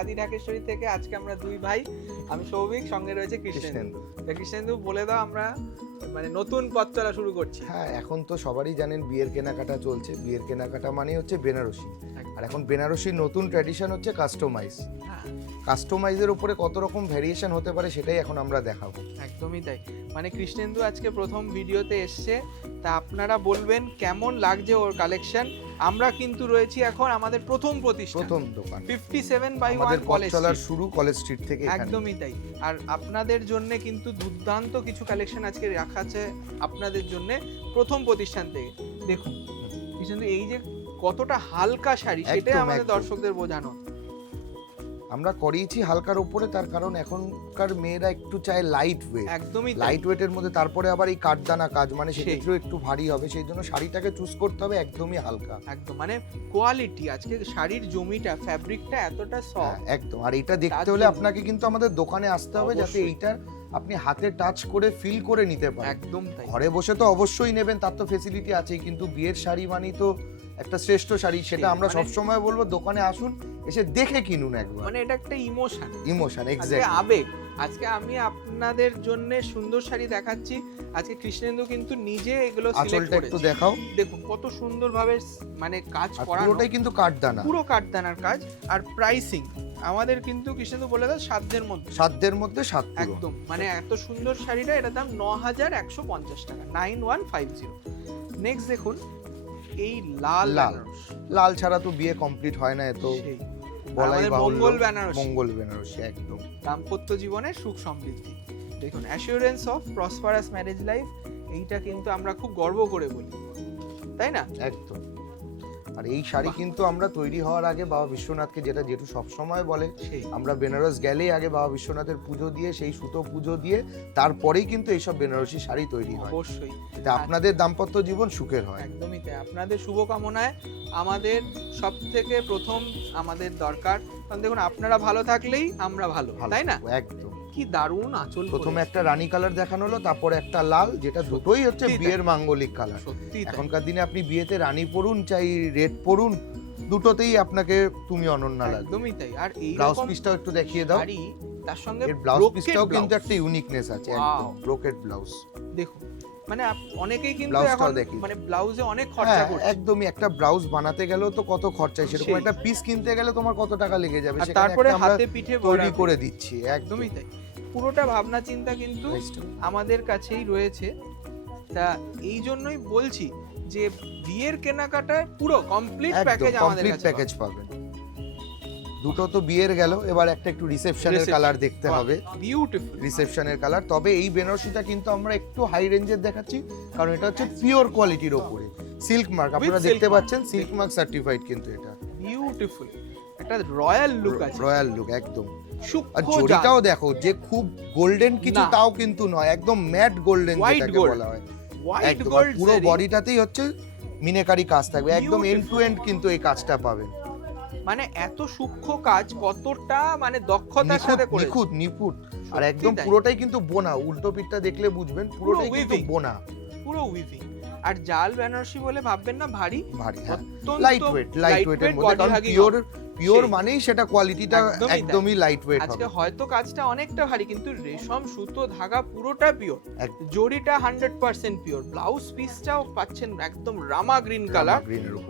আদি ঢাকেশ্বরী থেকে। আজকে আমরা দুই ভাই, আমি সৌভিক, সঙ্গে রয়েছে কৃষ্ণেন্দু। কৃষ্ণেন্দু, বলে দাও আমরা মানে নতুন পথ চলা শুরু করছি। হ্যাঁ, এখন তো সবারই জানেন বিয়ের কেনাকাটা চলছে। বিয়ের কেনাকাটা মানে হচ্ছে বেনারসি। আর এখন বেনারসির নতুন ট্র্যাডিশন হচ্ছে কাস্টমাইজ। কাস্টমাইজের উপরে কত রকম ভ্যারিয়েশন হতে পারে সেটাই এখন আমরা দেখাবো। একদমই তাই। মানে কৃষ্ণেন্দু আজকে প্রথম ভিডিওতে এসছে, তা আপনারা বলবেন কেমন লাগছে ওর কালেকশন। আমরা কিন্তু রয়েছি এখন আমাদের প্রথম প্রতিষ্ঠান, প্রথম দোকান 57/1 আমাদের পথ কলেজ চলার স্ট্রিট। শুরু কলেজ স্ট্রিট থেকে। একদমই তাই। আর আপনাদের জন্য কিন্তু দুর্দান্ত কিছু কালেকশন আজকে রাখা আছে আপনাদের জন্য প্রথম প্রতিষ্ঠান থেকে। দেখুন কৃষ্ণেন্দু, এই যে কতটা হালকা শাড়ি, সেটাই আমাদের দর্শকদের বোঝানো। আমরা করিয়েছি হালকার উপরে, তার কারণ এখনকার মেয়েরা একটু চায় লাইট ওয়েট। একদমই লাইট ওয়েটের মধ্যে তারপরে আবার এই কাঠদানা কাজ, মানে সেক্ষেত্রেও একটু ভারী হবে, সেই জন্য শাড়িটাকে চুজ করতে হবে একদমই হালকা। একদম মানে কোয়ালিটি, আজকে শাড়ির জমিটা, ফ্যাব্রিকটা এতটা সফট একদম। আর এটা দেখতে হলে আপনাকে কিন্তু আমাদের দোকানে আসতে হবে, যাতে এইটার আপনি হাতে টাচ করে ফিল করে নিতে পারেন। একদম তাই। ঘরে বসে তো অবশ্যই নেবেন, তার তো ফেসিলিটি আছেই, কিন্তু বিয়ের শাড়ি মানেই তো একটা শ্রেষ্ঠ শাড়ি, সেটা আমরা সব সময় বলবো দোকানে আসুন, এসে দেখে কিনুন একবার। মানে এটা একটা ইমোশন, এক্স্যাক্টলি আবেগ। আজকে আমি আপনাদের জন্য সুন্দর শাড়ি দেখাচ্ছি। আজকে কৃষ্ণেন্দু কিন্তু নিজে এগুলো সিলেক্ট করেছে। একটু দেখাও। দেখুন কত সুন্দরভাবে মানে কাজ করা, পুরোটাই কিন্তু কাঠদানা, পুরো কাঠদানার কাজ। আর প্রাইসিং আমাদের কিন্তু কৃষ্ণেন্দু বলে দাও সাধ্যের মধ্যে সাত একদম। মানে এত সুন্দর শাড়িটা, এটা দাম 9150 টাকা, 9150। নেক্সট দেখুন এই লাল ছাড়া তো বিয়ে কমপ্লিট হয় না, এত বলাই বাহুল্য। মঙ্গল বেনারসি একদম। দাম্পত্য জীবনের সুখ সমৃদ্ধি। দেখুন assurance of prosperous marriage life, এইটা কিন্তু আমরা খুব গর্ব করে বলি, তাই না? একদম। আর এই শাড়ি কিন্তু আমরা তৈরি হওয়ার আগে বাবা বিশ্বনাথকে, যেটা জেঠু সবসময় বলে, আমরা বেনারস গেলেই আগে বাবা বিশ্বনাথের পুজো দিয়ে, সেই সুতো পুজো দিয়ে তারপরেই কিন্তু এইসব বেনারসি শাড়ি তৈরি হয়। অবশ্যই। এটা আপনাদের দাম্পত্য জীবন সুখের হয়। একদমই তাই। আপনাদের শুভকামনায় আমাদের সব থেকে প্রথম আমাদের দরকার, কারণ দেখুন আপনারা ভালো থাকলেই আমরা ভালো, তাই না? একদম। কি দারুণ আঁচল। প্রথমে একটা রানী কালার দেখানো হলো, তারপরে একটা লাল, যেটা দুটোই হচ্ছে বিয়ের মাঙ্গলিক কালার। এখনকার দিনে আপনি বিয়েতে রানী পরুন চাই রেড পরুন, দুটোতেই আপনাকে তুমি অনন্যা লাগবে। একদমই তাই। আর এই ব্লাউজ পিসটাও একটু দেখিয়ে দাও। তার সঙ্গে এর ব্লাউজ পিসটাও কিন্তু একটা ইউনিকনেস আছে, একদম ব্রোকেড ব্লাউজ। দেখুন মানে অনেকেই কিন্তু এখন মানে ব্লাউজে অনেক খরচা করছে। একদমই। একটা ব্লাউজ বানাতে গেলেও তো কত খরচা, সেরকম একটা পিস কিনতে গেলে তোমার কত টাকা লেগে যাবে, সেখানে তারপরে হাতে পিঠে তৈরি করে দিচ্ছি। একদমই তাই। পুরোটা ভাবনা চিন্তা কিন্তু আমাদের কাছেই রয়েছে। তা এই জন্যই বলছি যে বিয়ের কেনাকাটায় পুরো কমপ্লিট প্যাকেজ আমাদের কাছে পাবেন। দুটো তো বিয়ের গেল, এবার একটা একটু রিসেপশনের কালার দেখতে হবে। বিউটিফুল রিসেপশনের কালার। তবে এই বেনারসিটা কিন্তু আমরা একটু হাই রেঞ্জের দেখাচ্ছি, কারণ এটা হচ্ছে পিওর কোয়ালিটির উপরে সিল্ক মার্ক, আপনারা দেখতে পাচ্ছেন সিল্ক মার্ক সার্টিফাইড কিন্তু এটা। বিউটিফুল একটা রয়্যাল লুক আছে, রয়্যাল লুক একদম। আর জরিটাও দেখো, যে খুব গোল্ডেন কিছু তাও কিন্তু নয়, একদম ম্যাট গোল্ডেন যেটাকে বলা হয়। হোয়াইট গোল্ড, পুরো বডিটাতেই হচ্ছে মিনাকারি কাজ থাকবে, একদম এন্ড টু এন্ড কিন্তু এই কাজটা পাবেন। মানে এত সূক্ষ্ম কাজ, কতটা মানে দক্ষতার সাথে করেছে, নিখুঁত। আর একদম পুরোটাই কিন্তু বোনা, উল্টো পিঠটা দেখলে বুঝবেন পুরোটাই কিন্তু বোনা, পুরো উইভিং। আর জাল বেনারসি বলে ভাববেন না ভারী, লাইট ওয়েটের মধ্যে, কারণ পিওর মানেই সেটা কোয়ালিটিটা একদমই লাইট ওয়েট হবে। আজকে হয়তো কাজটা অনেকটা ভারী, কিন্তু রেশম সুতো ধাগা পুরোটা পিওর, জরিটা 100% পিওর। ব্লাউজ পিসটাও পাচ্ছেন একদম রামা গ্রিন কালার,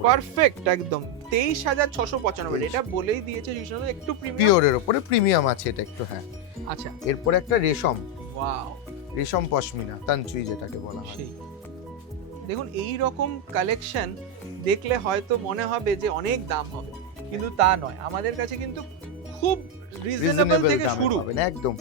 পারফেক্ট একদম। 23,695। এটা বলেই দিয়েছে কৃষ্ণদা একটু পিওরের উপরে প্রিমিয়াম আছে এটা একটু। হ্যাঁ আচ্ছা, এরপর একটা রেশম, ওয়াও, রেশম পশমিনা তানচুই যেটাকে বলা হয়। দেখুন এই রকম কালেকশন দেখলে হয়তো মনে হবে যে অনেক দাম হবে, কিন্তু তা নয়। আমাদের কাছে কিন্তু খুব রিজনেবল থেকে শুরু, একদম।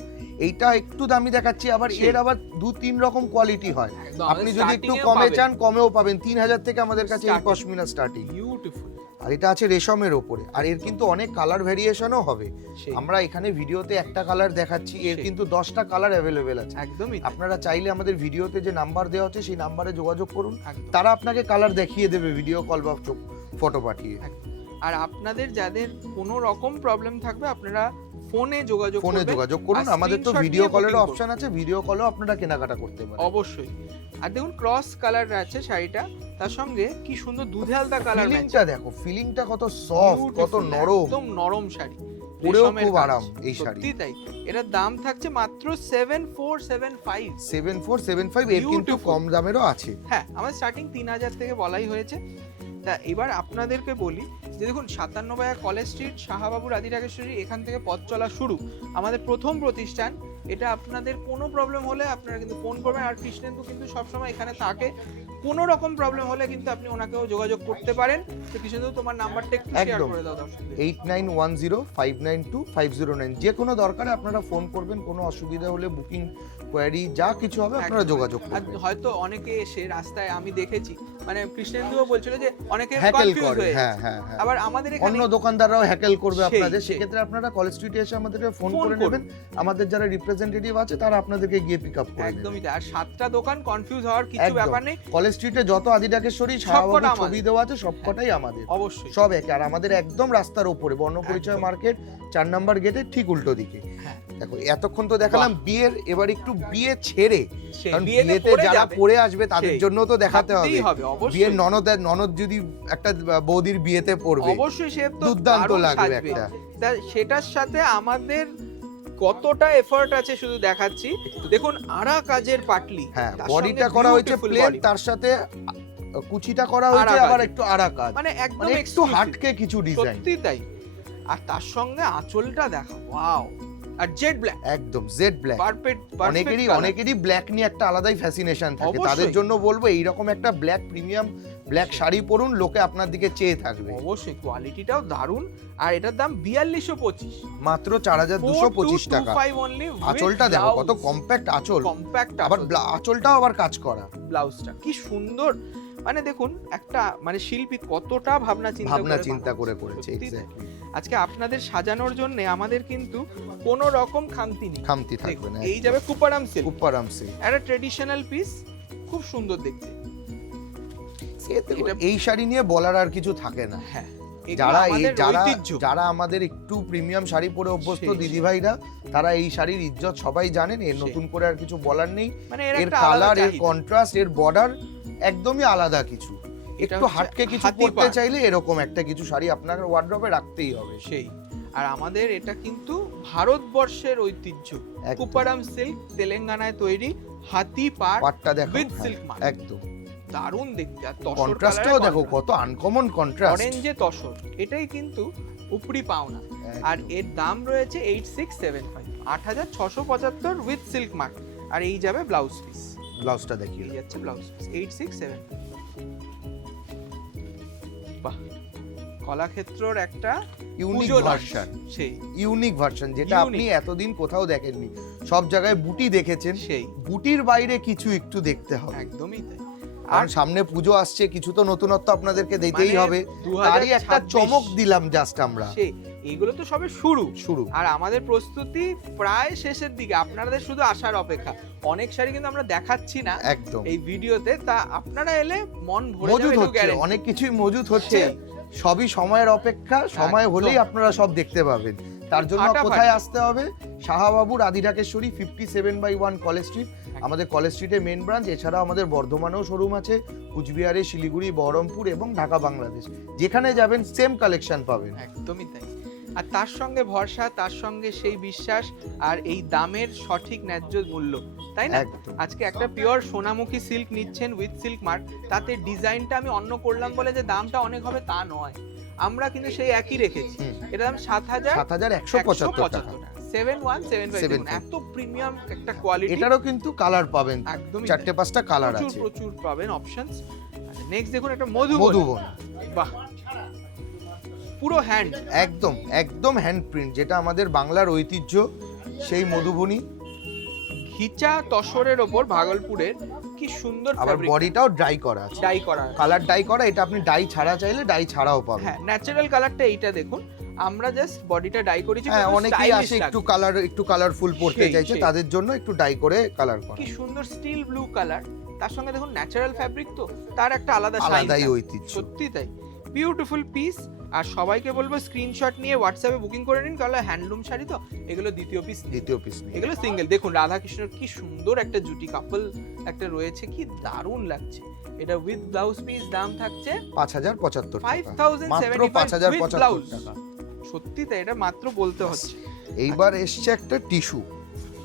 এইটা একটু দামি দেখাচ্ছি, আবার এর আবার 2-3 রকম কোয়ালিটি হয়। আপনি যদি একটু কমে চান কমেও পাবেন, 3000 থেকে আমাদের কাছে এই পশমিনা স্টার্টিং। বিউটিফুল। আর এটা আছে রেশমের ওপরে, আর এর কিন্তু অনেক কালার ভেরিয়েশনও হবে। আমরা এখানে ভিডিওতে একটা কালার দেখাচ্ছি, এর কিন্তু 10টা কালার অ্যাভেলেবেল আছে। একদমই। আপনারা চাইলে আমাদের ভিডিওতে যে নাম্বার দেওয়া আছে সেই নাম্বারে যোগাযোগ করুন, তারা আপনাকে কালার দেখিয়ে দেবে ভিডিও কল বা ফটো পাঠিয়ে। আর আপনাদের যাদের কোনো রকম প্রবলেম থাকবে, আপনারা ফোনে যোগাযোগ করুন। আমাদের তো ভিডিও কলের অপশন আছে, ভিডিও কলেও আপনারা কেনাকাটা করতে পারেন অবশ্যই। আর দেখুন ক্রস কালার আছে শাড়িটা, তার সঙ্গে কি সুন্দর দুধে আলতা কালার। ফিলিংটা দেখো, ফিলিংটা কত সফট, কত নরম, একদম নরম শাড়ি। পরেও খুব আরাম এই শাড়ি। সত্যি তাই, এটার দাম থাকছে মাত্র 7475। 7475 এর কিন্তু কম দামেরও আছে। হ্যাঁ, আমার স্টার্টিং 3000 থেকে বলাই হয়েছে। তা এবার আপনাদেরকে বলি যে দেখুন 97 কলেজ স্ট্রিট, শাহবাবু রাধি ঢাকেশ্বরী, এখান থেকে পথ চলা শুরু, আমাদের প্রথম প্রতিষ্ঠান। এটা আপনাদের কোনো প্রবলেম হলে আপনারা কিন্তু ফোন করবেন, আর কৃষ্ণেন্দু কিন্তু সবসময় এখানে থাকে। কোনো রকম প্রবলেম হলে কিন্তু আপনি ওনাকেও যোগাযোগ করতে পারেন। তো কৃষ্ণেন্দু, তোমার নাম্বারটা একটু শেয়ার করে দাও দর্শকদের। 8910592509, যে কোনো দরকারে আপনারা ফোন করবেন, কোনো অসুবিধা হলে বুকিং কোয়ারি যা কিছু হবে আপনারা যোগাযোগ আর করবেন। হয়তো অনেকে এসে রাস্তায় আমি দেখেছি, মানে কৃষ্ণেন্দুও বলছিল যে অনেকে হ্যাকেল কনফিউজ করে, হয়ে হ্যাঁ যাচ্ছে। হ্যাঁ হ্যাঁ, আবার আমাদের এখানে অন্য দোকানদাররাও হ্যাকেল করবে সেই, আপনাদের। সেই। সেক্ষেত্রে আপনারা কলেজ স্ট্রিটে এসে আমাদেরকে ফোন ফোন করে করুন। নেবেন, আমাদের যারা রিপ্রেজেন্টেটিভ আছে তারা আপনাদেরকে গিয়ে পিক আপ করে নেবে। একদমই তাই। আর 7টা দোকান, কনফিউজ হওয়ার কিছু একদম। ব্যাপার নেই। কলেজ স্ট্রিটে যত আদি ঢাকেশ্বরী সবকটা শাহবাবুর আমাদের। ছবি দেওয়া আছে সবকটাই আমাদের, অবশ্যই। সব একে। আর আমাদের একদম রাস্তার উপরে বর্ণপরিচয় একদম। মার্কেট 4 নম্বর গেটের ঠিক উল্টো দিকে। হ্যাঁ। দেখো এতক্ষণ তো দেখালাম বিয়ের, এবার একটু বিয়ে ছেড়ে, সেই কারণ বিয়েতে বিয়েতে পরে যারা যাবে, পরে আসবে তাদের সেই। জন্য তো দেখাতে হবে। ভাবতেই হবে, অবশ্যই। বিয়ের ননদ যদি একটা বৌদির বিয়েতে পড়বে, অবশ্যই সে তো দুর্দান্ত দারুণ লাগবে সাজবে। একটা। তা সেটার সাথে আমাদের কতটা এফর্ট আছে শুধু দেখাচ্ছি। দেখুন আরা কাজের পাটলি, হ্যাঁ, তার বডিটা সঙ্গে করা হয়েছে beautiful প্লেন, body। তার সাথে কুচিটা করা হয়েছে আরা আবার কাজের। একটু আরা কাজ, মানে একদম মানে একটু exclusive। হাটকে কিছু ডিজাইন। সত্যি তাই। আর তার সঙ্গে আঁচলটা দেখো, ওয়াও। আর জেড ব্ল্যাক, একদম জেড ব্ল্যাক। পারফেক্ট। অনেকেরই ব্ল্যাক নিয়ে একটা আলাদাই ফ্যাসিনেশন থাকে, অবশ্যই। তাদের জন্য বলবো এইরকম একটা ব্ল্যাক প্রিমিয়াম ব্ল্যাক শাড়ি পরুন, লোকে আপনার দিকে চেয়ে থাকবে। অবশ্যই, কোয়ালিটিটাও দারুণ। আর এটার দাম 4225, মাত্র 4225 টাকা। 4225 only with আঁচলটা দেখো কত blouse। কম্প্যাক্ট আঁচল, কম্প্যাক্ট আবার আঁচলটাও আবার কাজ করা, ব্লাউজটা কি সুন্দর। মানে দেখুন একটা মানে শিল্পী কতটা ভাবনা চিন্তা করে করেছে। সত্যি তাই। এক্স্যাক্টলি, আজকে আপনাদের সাজানোর জন্য আমাদের কিন্তু কোনো রকম খামতি নেই। খামতি থাকবে দেখুন, না। এই যাবে কুপারাম সিল্ক, কুপারাম সিল্ক, একটা ট্রেডিশনাল পিস, খুব সুন্দর দেখতে। এই শাড়ি নিয়ে বলার আর কিছু থাকে না। হ্যাঁ, যারা আমাদের একটু প্রিমিয়াম শাড়ি পরে অভ্যস্ত দিদি ভাইরা, তারা এই শাড়ির ইজ্জত সবাই জানেন। এর নতুন করে আর কিছু বলার নেই। মানে এর কালার, এর কন্ট্রাস্ট, এর বর্ডার একদমই আলাদা কিছু। একটু হাটকে কিছু পরতে চাইলে এরকম একটা কিছু শাড়ি আপনার ওয়ার্ড্রবে রাখতেই হবে। সেই। আর আমাদের এটা কিন্তু ভারতবর্ষের ঐতিহ্য, কুপারাম সিল্ক, তেলেঙ্গানায় তৈরি, হাতি পাটটা দেখো উইথ সিল্ক মার্ক, একদম দারুণ দেখতে। আর তসর কন্ট্রাস্টও দেখো কত আনকমন কন্ট্রাস্ট, অরেঞ্জে তসর, এটাই কিন্তু উপরি পাওনা। আর এর দাম রয়েছে 8675, 8675 উইথ সিল্ক মার্ক। আর এই যাবে ব্লাউজ পিস, ব্লাউজটা দেখিয়ে এই যাচ্ছে ব্লাউজ পিস 8675। বাহ, কলাক্ষেত্রর একটা ইউনিক পুজো ভার্সন, সেই ইউনিক ভার্সন, যেটা আপনি এতদিন কোথাও দেখেননি। সব জায়গায় বুটি দেখেছেন, সেই বুটির বাইরে কিছু একটু দেখতে হবে। একদমই তাই। আর সামনে পুজো আসছে, কিছু তো নতুনত্ব আপনাদেরকে দিতেই মানে হবে। 2026 তারই একটা চমক দিলাম জাস্ট আমরা। সেই, এইগুলো তো সবে শুরু। আর আমাদের প্রস্তুতি প্রায় শেষের দিকে, আপনাদের শুধু আসার অপেক্ষা। অনেক শাড়ি কিন্তু আমরা দেখাচ্ছি না একদম এই ভিডিওতে, তা আপনারা এলে মন ভরে মজুদ যাবে, হচ্ছে, অনেক কিছুই মজুদ হচ্ছে। সেই। সবই সময়ের অপেক্ষা, সময় হলেই আপনারা সব দেখতে পাবেন। তার জন্য কোথায় আসতে হবে? শাহবাবুর আদি ঢাকেশ্বরী 57/1 কলেজ স্ট্রিট, আমাদের কলেজ স্ট্রিটে মেন ব্রাঞ্চ। এছাড়াও আমাদের বর্ধমানেও শোরুম আছে, কুচবিহারে, শিলিগুড়ি, বহরমপুর এবং ঢাকা বাংলাদেশ। যেখানে যাবেন সেম কালেকশন পাবেন। একদমই তাই। আর তার সঙ্গে ভরসা, তার সঙ্গে সেই বিশ্বাস, আর এই দামের সঠিক ন্যায্য মূল্য, তাই না? আজকে একটা পিওর সোনামুখী সিল্ক নিচ্ছেন উইথ সিল্ক মার্ক, তাতে ডিজাইনটা আমি অন্য করলাম বলে যে দামটা অনেক হবে তা নয়, আমরা কিন্তু সেই একই রেখেছি। এটা দাম 7175 টাকা। 7175, এত প্রিমিয়াম একটা কোয়ালিটি। এটারও কিন্তু কালার পাবেন, একদমই 4-5টা কালার আছে, প্রচুর পাবেন অপশনস। নেক্সট দেখুন একটা মধুবন। বাহ, পুরো হ্যান্ড, একদম হ্যান্ড প্রিন্ট, যেটা আমাদের বাংলার ঐতিহ্য, সেই মধুবনী। ঘিচা তসরের ওপর ভাগলপুরের, কি সুন্দর আবার ফ্যাব্রিক। বডিটাও ড্রাই করা আছে, ডাই করা, কালার ডাই করা। এটা আপনি ডাই ছাড়া চাইলে ডাই ছাড়াও পাবেন। হ্যাঁ, ন্যাচারাল কালারটা এইটা দেখুন, আমরা জাস্ট বডিটা ডাই করেছি। হ্যাঁ, অনেকেই আসে একটু কালারফুল পড়তে চাইছে, তাদের জন্য একটু ডাই করে কালার করা। কি সুন্দর স্টিল ব্লু কালার, তার সঙ্গে দেখুন ন্যাচারাল ফ্যাব্রিক, তো তার একটা আলাদাই ঐতিহ্য। সত্যি তাই, বিউটিফুল পিস। আর সবাইকে বলবো স্ক্রিনশট নিয়ে হোয়াটসঅ্যাপে বুকিং করে নিন, কারণ হ্যান্ডলুম শাড়ি তো, এগুলো দ্বিতীয় পিস, এগুলো সিঙ্গেল। দেখুন রাধাকৃষ্ণর কি সুন্দর একটা জুটি কাপল একটা রয়েছে, কি দারুণ লাগছে। এটা উইথ ব্লাউজ পিস, দাম থাকছে 5075 টাকা, মাত্র 5075 5075 টাকা। সত্যি তাই, এটা মাত্র বলতে হচ্ছে। এইবার এসছে একটা টিস্যু,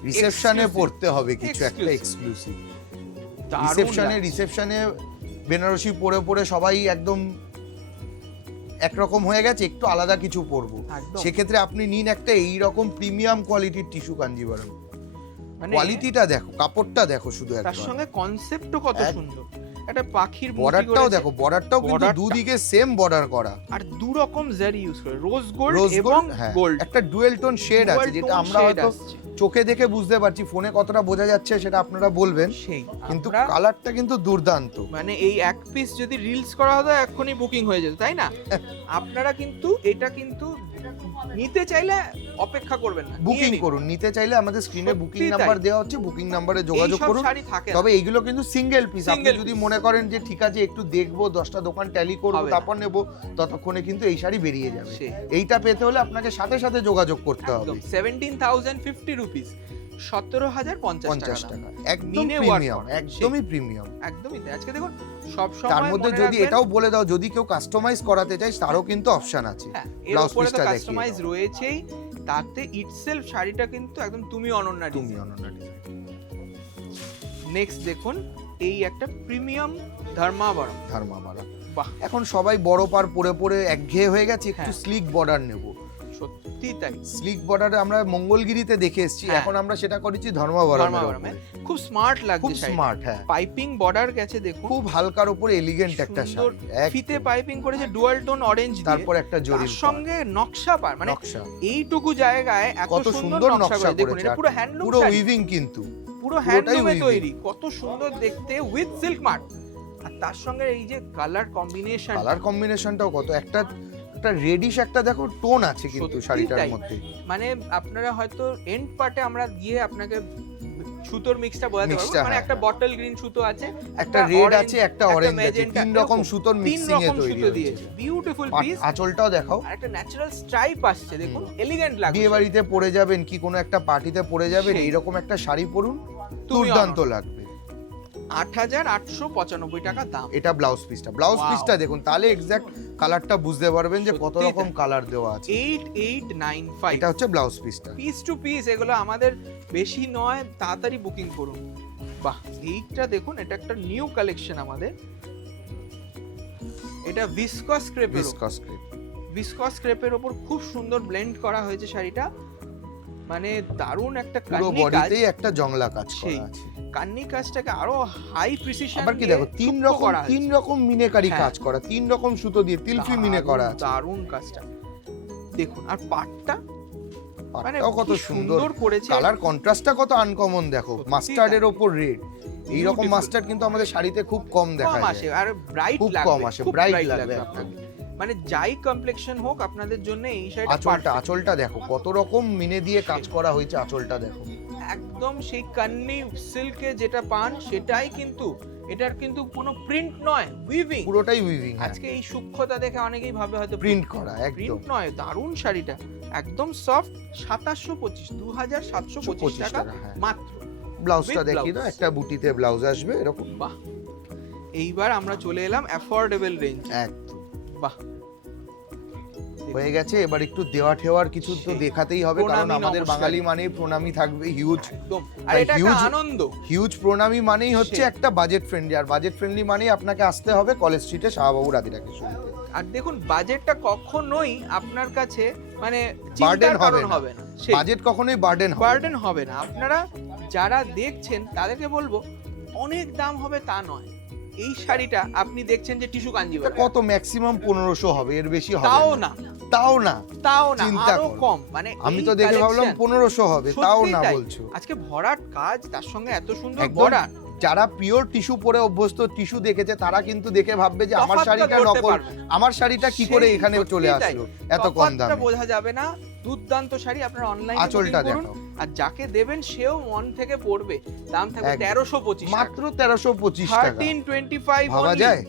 রিসেপশনে Exclusive. পড়তে হবে কিছু একটা Exclusive. এক্সক্লুসিভ। দারুণ লাগছে। রিসেপশনে বেনারসি পরে পরে সবাই একদম একরকম হয়ে গেছে, একটু আলাদা কিছু পরবো, একদম। সেক্ষেত্রে আপনি নিন একটা এইরকম প্রিমিয়াম কোয়ালিটির টিস্যু কাঞ্জিভারাম। মানে কোয়ালিটিটা দেখো, কাপড়টা দেখো শুধু তার একবার, সঙ্গে কনসেপ্টও কত সুন্দর, একটা পাখির মুটি বর্ডারটাও করেছে। দেখো, বর্ডারটাও কিন্তু Borderটা। দুদিকে সেম বর্ডার করা, আর দু রকম জারি ইউজ করে, রোজ গোল্ড রোজ এবং গোল্ড, হ্যাঁ, গোল্ড, একটা ডুয়েল টোন শেড আছে যেটা আমরা হয়তো চোখে দেখে বুঝতে পারছি, ফোনে কতটা বোঝা যাচ্ছে সেটা আপনারা বলবেন, সেই কিন্তু আমরা কালারটা কিন্তু দুর্দান্ত। মানে এই এক পিস যদি রিলস করা হতো এখনই বুকিং হয়ে যেত, তাই না? আপনারা কিন্তু এটা কিন্তু নিতে চাইলে অপেক্ষা করবেন না, বুকিং করুন, নিতে চাইলে আমাদের স্ক্রিনে সত্যি বুকিং তাই। নাম্বার দেওয়া হচ্ছে, বুকিং নাম্বারে যোগাযোগ করুন। শাড়ি থাকে না। তবে এইগুলো কিন্তু সিঙ্গেল পিস, আপনি Single যদি piece। মনে করেন যে ঠিক আছে একটু দেখবো, 10টা দোকান ট্যালি করবো হবে না। তারপর নেব, ততক্ষণে কিন্তু এই শাড়ি বেরিয়ে যাবে। সেই। এইটা পেতে হলে আপনাকে সাথে সাথে যোগাযোগ করতে হবে। একদম 17,050 রুপিস, 17,050 50 টাকা। টাকা, একদম মিনে প্রিমিয়াম, work করা। একদমই প্রিমিয়াম। একদমই তাই। আজকে দেখুন সব সময় তার মধ্যে মনে যদি রাখবেন- এটাও বলে দাও, যদি কেউ কাস্টমাইজ করাতে চায় তারও কিন্তু অপশন আছে। হ্যাঁ, এর ব্লাউজ উপরে তো পিসটা কাস্টমাইজ দেখিয়ে দাও। রয়েছেই, তাতে ইটসেলফ শাড়িটা কিন্তু একদম তুমি অনন্যা তুমি অনন্যা ডিজাইন। নেক্সট দেখুন এই একটা প্রিমিয়াম ধর্মাবরম, ধর্মাবারা, বাহ এখন সবাই বড় পার পরে পরে একঘেয়ে হয়ে গেছে, একটু হ্যাঁ। স্লিক বর্ডার নেব। সত্যি তাই। স্লিক বর্ডারে আমরা মঙ্গলগিরিতে দেখে এসেছি, হ্যাঁ। এখন আমরা সেটা করেছি ধর্মাবরমের ধর্মাবরমে উপরে। খুব স্মার্ট খুব লাগছে শাড়িটা। স্মার্ট, হ্যাঁ, পাইপিং বর্ডার গেছে দেখুন, খুব হালকার উপরে এলিগেন্ট একটা সুন্দর শাড়ি, একদম। ফিতে পাইপিং করেছে ডুয়াল টোন অরেঞ্জ দিয়ে, তারপর একটা তার জরির সঙ্গে নকশা পার, মানে নকশা, এইটুকু জায়গায় এত কত সুন্দর সুন্দর নকশা নকশা করে দেখুন, করেছে, এটা আর পুরো হ্যান্ডলুম পুরো শাড়ি, উইভিং কিন্তু, পুরো পুরোটাই হ্যান্ডলুমে weaving। তৈরি, কত সুন্দর দেখতে উইথ সিল্ক মার্ক। আর তার সঙ্গে এই যে কালার কম্বিনেশন, কালার কম্বিনেশনটাও কত একটা একটা রেডিশ একটা দেখো টোন আছে কিন্তু সত্যি শাড়িটার তাই। মধ্যে। মানে আপনারা হয়তো এন্ড পার্টে আমরা গিয়ে আপনাকে সুতোর মিক্সটা বোঝাতে পারবো, Mixটা, মানে হ্যাঁ। একটা বটল গ্রিন সুতো আছে, একটা রেড orange, আছে, একটা অরেঞ্জ আছে, magenta, তিন রকম এরকম সুতোর তিন মিক্সিং এ রকম তৈরি সুতো হয়েছে। দিয়েছে, বিউটিফুল পিস। আঁচলটাও দেখাও, আর একটা ন্যাচারাল স্ট্রাইপ আসছে দেখুন, এলিগেন্ট লাগছে। বিয়ে বাড়িতে পরে যাবেন কি কোনো একটা পার্টিতে পরে যাবেন, সেই। এইরকম একটা শাড়ি পরুন, তুমি দুর্দান্ত অনন্য। লাগবে। 8,895 টাকা দাম। এটা ব্লাউজ পিসটা, ব্লাউজ Wow. পিসটা দেখুন, তাহলে এক্সাক্ট কালারটা বুঝতে পারবেন যে কত সত্যি রকম তাই। কালার দেওয়া আছে। 8895 এটা হচ্ছে ব্লাউজ পিসটা। পিস টু পিস, এগুলো আমাদের বেশি নয়, তাড়াতাড়ি বুকিং করুন। বাহ, এইটা দেখুন, এটা একটা নিউ কালেকশন আমাদের, এটা ভিসকস ক্রেপের, ভিসকস ক্রেপ, ভিসকস ক্রেপের উপর খুব সুন্দর ব্লেন্ড করা হয়েছে শাড়িটা, মানে দারুণ একটা পুরো কান্নি কাজ। বডিতেই একটা জংলা কাজ সেই। করা আছে। কান্নি কাজটাকে আরো হাই প্রিসিশন আবার কি দেখো, তিন রকম মিনেকারি হ্যাঁ। কাজ করা, তিন রকম সুতো দিয়ে তিলফি মিনে করা আছে। দারুণ কাজটা দেখুন। আর পাটটা মানে পাটটাও কত কি সুন্দর করেছে, কালার কন্ট্রাস্টটা কত আনকমন দেখো, সত্যি মাস্টার্ডের তাই। ওপর রেড, এই রকম Beautiful। মাস্টার্ড কিন্তু আমাদের শাড়িতে খুব কম দেখা কম যায়, আসে আর ব্রাইট খুব লাগবে, কম আসে, খুব ব্রাইট bright লাগবে আপনাকে। আপনাকে। মানে যাই কমপ্লেক্সন হোক আপনাদের জন্য এই শাড়িটা আঁচলটা, perfect। আঁচলটা দেখো কত রকম মিনে দিয়ে কাজ করা হয়েছে, আঁচলটা দেখো, একদম সেই কান্নি সিল্কে যেটা পান সেটাই কিন্তু, এটার কিন্তু কোনো প্রিন্ট নয়, উইভিং। পুরোটাই উইভিং, আজকে এই সূক্ষ্মতা দেখে অনেকেই ভাবে হয়তো প্রিন্ট করা, একদম প্রিন্ট নয়, দারুণ শাড়িটা একদম সফট। 2725, 2725 25 টাকা টাকা, হ্যাঁ। মাত্র। ব্লাউজটা with দেখি না, blouse। একটা বুটিতে ব্লাউজ আসবে এরকম, বাহ, এইবার আমরা চলে এলাম অ্যাফোর্ডেবল রেঞ্জ। একদম বাহ, হয়ে গেছে। এবার একটু দেওয়া ঠেওয়ার কিছু তো সেই। দেখাতেই হবে, কারণ প্রণামী, আমাদের নমস্কার। বাঙালি মানেই প্রণামী থাকবে, হিউজ একদম। আর তাই এটা একটা huge- আনন্দ। হিউজ প্রণামী মানেই হচ্ছে সেই। একটা বাজেট ফ্রেন্ডলি, আর বাজেট ফ্রেন্ডলি মানেই আপনাকে আসতে হবে কলেজ স্ট্রিটে শাহবাবু রাধিরাকে শুনতে। আর দেখুন বাজেটটা কখনোই আপনার কাছে মানে Burden চিন্তার হবে কারণ না। হবে না, সেই বাজেট কখনোই বার্ডেন হবে বার্ডেন হবে না। আপনারা যারা দেখছেন তাদেরকে বলবো অনেক দাম হবে তা নয়, এই শাড়িটা আপনি দেখছেন যে টিস্যু না। কাঞ্জিভারাম, কত ম্যাক্সিমাম 1500 হবে, এর বেশি হবে তাও না, না, তাও না। তাও না, চিন্তা আরো করো। কম। মানে আমি এই তো দেখে ভাবলাম collection, 1500 হবে, সত্যি তাও না তাই। বলছো। আজকে ভরাট কাজ, তার সঙ্গে এত সুন্দর একদম। বর্ডার, যারা পিওর টিস্যু পরে অভ্যস্ত, টিস্যু দেখেছে, তারা কিন্তু দেখে ভাববে যে আমার তফাৎটা শাড়িটা ধরতে নকল, পারবে। আমার শাড়িটা কি করে সেই, এখানে সত্যি চলে তাই। আসলো এত কম তফাৎটা দামে। বোঝা যাবে না, দুর্দান্ত শাড়ি। আপনারা অনলাইনে আঁচলটা বুকিং করুন, দেখাও, আর যাকে দেবেন সেও মন থেকে পড়বে। দাম থাকবে একদম। 1325 টাকা, মাত্র 1325 টাকা, 1325 ভাবা only। যায়?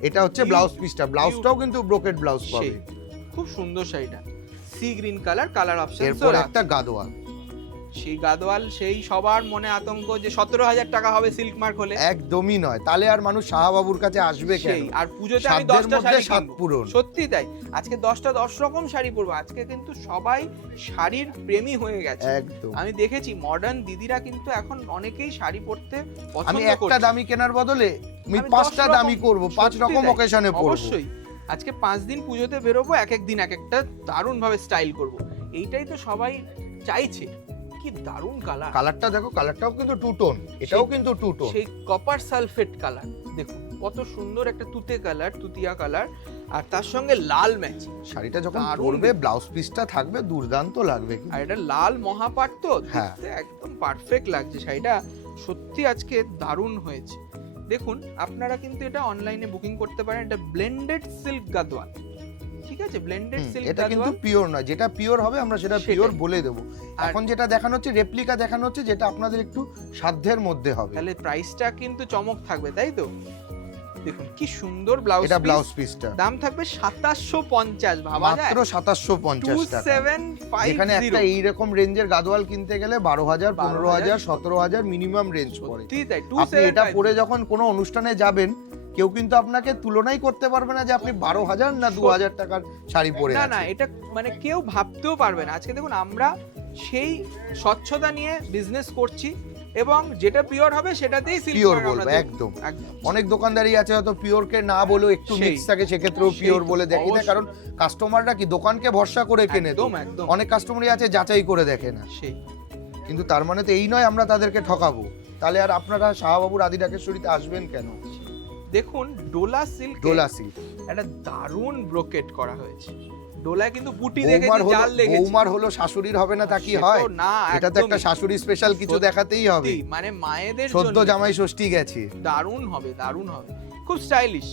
এটা হচ্ছে Beauty- ব্লাউজ পিসটা, ব্লাউজটাও কিন্তু ব্রোকেড ব্লাউজ পাবে। সেই, খুব সুন্দর শাড়িটা, sea green colour, colour option এরপর একটা গাদোয়াল, সেই গাদোয়াল, সেই সবার মনে আতঙ্ক যে 17,000 টাকা হবে সিল্ক মার্ক হলে। একদমই নয়, তাহলে আর মানুষ শাহবাবুর কাছে আসবে কেন? সেই, আর পুজোতে আমি সাধ্যের 10টা মধ্যে শাড়ি সাত কিনবো। পূরণ। সত্যি তাই, আজকে 10 রকম শাড়ি পরবো। আজকে কিন্তু সবাই শাড়ির প্রেমী হয়ে গেছে। একদম। আমি দেখেছি মডার্ন দিদিরা কিন্তু এখন অনেকেই শাড়ি পরতে আমি পছন্দ একটা করছে। দামি কেনার বদলে আমি আমি 5টা 10 রকম, দামি করব, 5 সত্যি রকম তাই, অকেশনে পরব। অবশ্যই। আজকে 5 দিন পুজোতে বেরোবো, এক এক দিন এক একটা দারুণ ভাবে স্টাইল করব। এইটাই তো সবাই চাইছে। কি দারুণ কালার, কালারটা দেখো, কালারটাও কিন্তু টু টোন, এটাও কিন্তু টু টোন। সেই কপার সালফেট কালার, দেখুন কত সুন্দর একটা তুতে কালার, তুতিয়া কালার, আর তার সঙ্গে লাল ম্যাচিং। শাড়িটা যখন দারুণ পরবে, দেখতে। ব্লাউজ পিসটা থাকবে দুর্দান্ত লাগবে। আর এটা লাল মহাপাট তো, হ্যাঁ। দেখতে একদম পারফেক্ট লাগছে শাড়িটা। সত্যি আজকে দারুণ হয়েছে। দেখুন আপনারা কিন্তু এটা অনলাইনে বুকিং করতে পারেন। এটা ব্লেন্ডেড সিল্ক গাদোয়াল, ঠিক আছে, ব্লেন্ডেড সিল্ক এটা কিন্তু গাদোয়াল। পিওর নয়, যেটা পিওর হবে আমরা সেটা সেটাই। পিওর বলে দেবো। আর এখন যেটা দেখানো হচ্ছে রেপ্লিকা দেখানো হচ্ছে, যেটা আপনাদের একটু সাধ্যের মধ্যে হবে। তাহলে প্রাইসটা কিন্তু চমক থাকবে, তাই তো? দেখুন কি সুন্দর ব্লাউজ, এটা ব্লাউজ পিসটা দাম থাকবে 2750, ভাবা যায়, মাত্র 2750 টাকা। 2750। এখানে একটা এইরকম রেঞ্জের গাদোয়াল কিনতে গেলে 12,000, 15,000, 17,000 মিনিমাম রেঞ্জ পড়ে। সত্যি তাই, আপনি এটা 275। পরে যখন কোনো অনুষ্ঠানে যাবেন, কেউ কিন্তু আপনাকে তুলনাই করতে পারবে না যে আপনি 12,000 না 2,000 টাকার শাড়ি পরে না আছেন। না, এটা মানে কেউ ভাবতেও পারবে না। আজকে দেখুন আমরা সেই স্বচ্ছতা নিয়ে বিজনেস করছি, এবং যেটা পিওর হবে সেটাতেই সিল্ক পিওর মার্ক আমরা বলবো দেব। একদম। একদম। অনেক দোকানদারি আছে হয়তো পিওর কে না বলেও একটু সেই। মিক্স থাকে, সেক্ষেত্রেও সেই পিওর তো, বলে দেখি না, অবশ্যই। কারণ কাস্টমাররা কি দোকানকে ভরসা করে কেনে তো। একদম একদম অনেক কাস্টমারই আছে যাচাই করে দেখে না, সেই। কিন্তু তার মানে তো এই নয় আমরা তাদেরকে ঠকাবো। তাহলে আর আপনারা শাহবাবুর আদি ডাকেশ্বরীতে আসবেন কেন? দেখুন ডোলা সিল্ক, ডোলা সিল্ক একটা দারুণ ব্রোকেট করা হয়েছে। ডোলায় কিন্তু বুটি বৌমার দেখেছি, হলো, জাল দেখেছি। বৌমার হলো শাশুড়ির হবে না তা কি সে তো হয়? না, এটা তো একটা একদমই। শাশুড়ি স্পেশাল কিছু সত্যি, দেখাতেই হবে। মানে মায়েদের সদ্য জন্য জামাই ষষ্ঠী গেছে, দারুণ হবে, দারুণ হবে। খুব স্টাইলিশ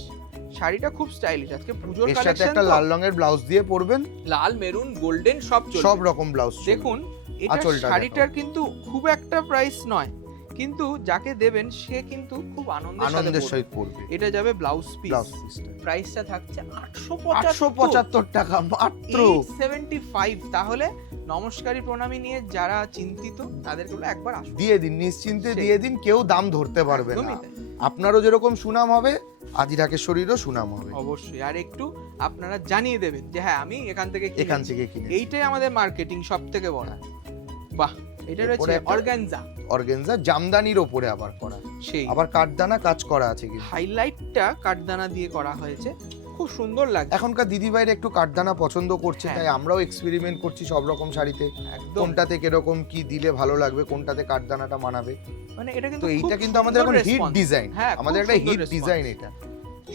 শাড়িটা, খুব স্টাইলিশ। আজকে পুজোর এর সাথে কালেকশন একটা লাল রঙের ব্লাউজ দিয়ে পরবেন, লাল, মেরুন, গোল্ডেন সব চলবে। সব রকম ব্লাউজ। দেখুন এটা আঁচলটা শাড়িটার কিন্তু খুব একটা প্রাইস নয়, কিন্তু যাকে দেবেন সে কিন্তু খুব আনন্দের আনন্দের সাথে সহিত পরবে। পরবে। এটা যাবে ব্লাউজ পিস। ব্লাউজ পিসটা প্রাইসটা থাকছে 875 টাকা মাত্র। 875। তাহলে নমস্কারী প্রণামী নিয়ে যারা চিন্তিত তাদেরকে বলে একবার আসুন, দিয়ে দিন, নিশ্চিন্তে সেই। দিয়ে দিন, কেউ দাম ধরতে পারবে না। একদমই তাই। আপনারও যেরকম সুনাম হবে, আদি ঢাকেশ্বরীরও সুনাম হবে। অবশ্যই। আর একটু আপনারা জানিয়ে দেবেন যে হ্যাঁ আমি এখান থেকে এখান কিনেছি। থেকে কিনে এইটাই আমাদের মার্কেটিং সব থেকে বড়। বাহ, এটা এরপরে রয়েছে একটা- অর্গানজা, অর্গানজা জামদানির ওপরে আবার করা, সেই আবার কাঠদানা কাজ করা আছে কিন্তু। হাইলাইটটা কাঠদানা দিয়ে করা হয়েছে, খুব সুন্দর লাগছে। এখনকার দিদিভাইরা একটু কাঠদানা পছন্দ করছে, হ্যাঁ। তাই আমরাও এক্সপেরিমেন্ট করছি সব রকম শাড়িতে, একদম, কোনটাতে কিরকম কি দিলে ভালো লাগবে, কোনটাতে কাঠদানাটা মানাবে। মানে এটা কিন্তু তো খুব এইটা কিন্তু আমাদের সুন্দর এখন হিট response। ডিজাইন, হ্যাঁ, আমাদের খুব একটা সুন্দর হিট response। ডিজাইন, এটা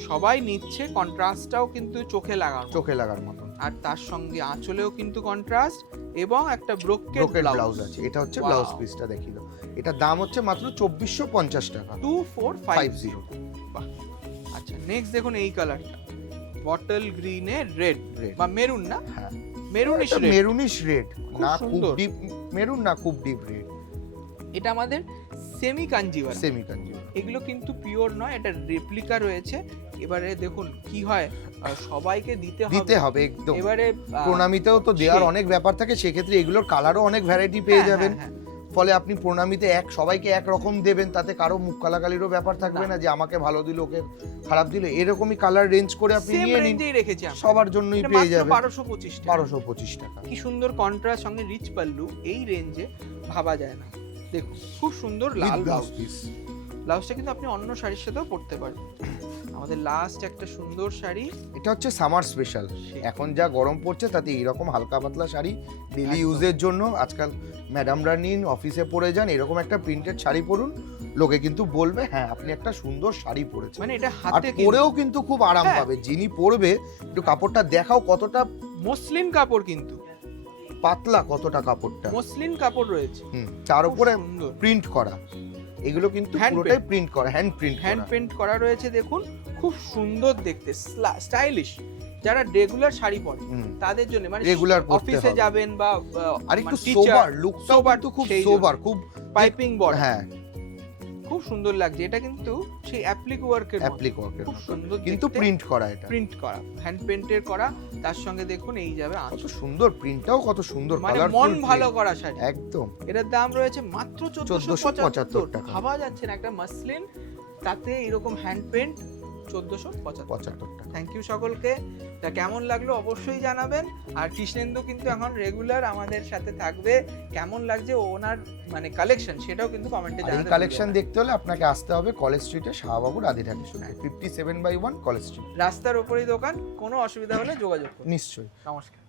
সবাই নিচ্ছে, কন্ট্রাস্টটাও কিন্তু চোখে লাগানো, চোখে লাগার মতো। আর তার সঙ্গে আঁচলেও কিন্তু কন্ট্রাস্ট, এবং একটা ব্রোকেট ব্রোকেট ব্লাউজ ব্লাউজ আছে। এটা হচ্ছে Wow. ব্লাউজ পিসটা দেখিয়ে দাও। এটার দাম হচ্ছে মাত্র 2450 টাকা। 2450। বাহ। আচ্ছা নেক্সট দেখুন এই কালারটা, বটল গ্রিনে রেড Red। বা মেরুন, না হ্যাঁ, মেরুনিশ এটা রেড। মেরুনিশ রেড, খুব না খুব সুন্দর। ডিপ মেরুন না খুব ডিপ রেড, এটা আমাদের সেমি কাঞ্জিভার। সেমি কাঞ্জিভার। এগুলো কিন্তু পিওর নয়, এটা রেপ্লিকা রয়েছে। এবারে দেখুন কি হয়, সবাইকে দিতে দিতে হবে। হবে একদম। এবারে প্রণামীতেও তো দেওয়ার সেই। অনেক ব্যাপার থাকে, সেক্ষেত্রে এগুলোর কালারও অনেক ভ্যারাইটি পেয়ে হ্যাঁ, যাবেন। হ্যাঁ, হ্যাঁ। ফলে আপনি প্রণামীতে সবাইকে এক রকম দেবেন, তাতে কারো মুখ কালাকালিরও ব্যাপার থাকবে না। না, যে আমাকে ভালো দিল ওকে খারাপ দিল। এরকমই কালার রেঞ্জ করে আপনি সেম নিয়ে নিন, রেঞ্জেই রেখেছি আমরা। সবার জন্যই এটা পেয়ে মাত্র যাবেন 1225 টাকা। 1225 টাকা। কি সুন্দর কন্ট্রাস্ট, সঙ্গে রিচ পাল্লু, এই রেঞ্জে ভাবা যায় না। দেখুন খুব সুন্দর লাল ব্লাউজ। ব্লাউজটা কিন্তু আপনি অন্য শাড়ির সাথেও পরতে পারবেন। আমাদের লাস্ট একটা সুন্দর শাড়ি, এটা হচ্ছে সামার স্পেশাল। সেই। এখন যা গরম পড়ছে তাতে এইরকম হালকা পাতলা শাড়ি ডেলি একদম। ইউজের জন্য, আজকাল ম্যাডামরা নিন, অফিসে পরে যান, এরকম একটা প্রিন্টেড শাড়ি পরুন, লোকে কিন্তু বলবে হ্যাঁ আপনি একটা সুন্দর শাড়ি পরেছেন। মানে এটা আর হাতে পরেও কিন্তু খুব আরাম হ্যাঁ। পাবে। যিনি পরবে, একটু কাপড়টা দেখাও কতটা মসলিন কাপড়, কিন্তু পাতলা, কতটা কাপড়টা। মসলিন কাপড় রয়েছে, তার খুব উপরে সুন্দর। প্রিন্ট করা, এগুলো কিন্তু Hand পুরোটাই প্রিন্ট করা, হ্যান্ড প্রিন্ট হ্যান্ড করা। পেন্ট করা রয়েছে, দেখুন খুব সুন্দর দেখতে, স্টাইলিশ। যারা রেগুলার শাড়ি পরে তাদের জন্য, মানে রেগুলার পরতে অফিসে হবে। যাবেন বা আর একটু teacher, সোবার লুকটাও sober কিন্তু খুব সেই সোবার, খুব পাইপিং বর্ডার, হ্যাঁ খুব সুন্দর লাগছে, এটা কিন্তু সেই অ্যাপ্লিক ওয়ার্কের অ্যাপ্লিক ওয়ার্কের খুব সুন্দর কিন্তু প্রিন্ট করা, এটা প্রিন্ট করা, হ্যান্ড পেন্টের করা, তার সঙ্গে দেখুন এই যাবে কত সুন্দর প্রিন্টটাও, কত সুন্দর মানে কালারফুল, মন ভালো করা শাড়ি একদম। এটার দাম রয়েছে মাত্র 1475 টাকা। ভাবা যাচ্ছে না, একটা মাসলিন তাতে এরকম হ্যান্ড পেন্ট 1475 টাকা। থ্যাংক ইউ সকলকে। তা কেমন লাগলো অবশ্যই জানাবেন। আর কৃষ্ণেন্দু কিন্তু এখন রেগুলার আমাদের সাথে থাকবে, কেমন লাগছে ওনার মানে কালেকশন সেটাও কিন্তু কমেন্টে এই জানাতে কালেকশন দেখতে হলে আপনাকে আসতে হবে কলেজ স্ট্রিটে, শাহবাবুর আদিঠাকুর শোরুমে, 57/1 কলেজ স্ট্রিট। রাস্তার ওপরেই দোকান, কোনো অসুবিধা হলে যোগাযোগ করুন। নিশ্চয়ই। নমস্কার।